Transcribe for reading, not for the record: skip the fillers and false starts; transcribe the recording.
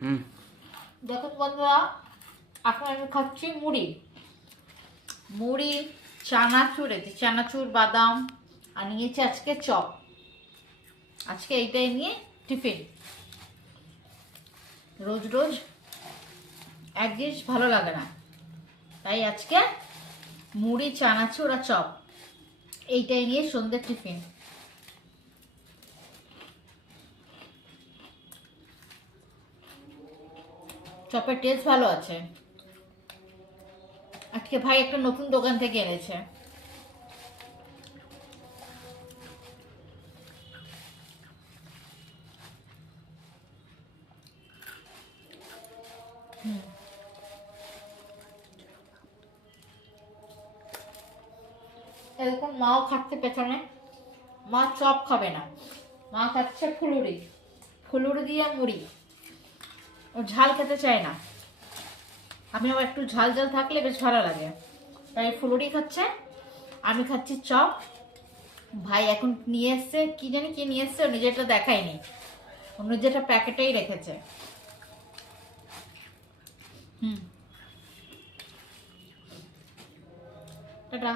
দেখুন বন্ধুরা, এখন আমি খাচ্ছি মুড়ি। মুড়ি, চানাচুর, এতে চানাচুর, বাদাম, আর নিয়েছি আজকে চপ। আজকে এইটাই নিয়ে টিফিন। রোজ রোজ এক জিনিস ভালো লাগে না, তাই আজকে মুড়ি, চানাচুর আর চপ এইটাই নিয়ে সন্ধ্যের টিফিন। চপের টেস্ট ভালো আছে। আজকে ভাই একটা নতুন দোকান থেকে এনেছে। এরকম মাও খাচ্ছে পেছনে। মা চপ খাবে না, মা খাচ্ছে ফুলুরি। ফুলুরি দিয়ে মুড়ি। ও ঝাল খেতে চায় না। আমি আবার একটু ঝাল ঝাল থাকলে বেশ ভালো লাগে, তাই ফুলুরি খাচ্ছে, আমি খাচ্ছি চপ। ভাই এখন নিয়ে এসছে, কি জানি কি নিয়ে এসছে, ও নিজেটা দেখায়নি, ও নিজেটা প্যাকেটেই রেখেছে। টাটা।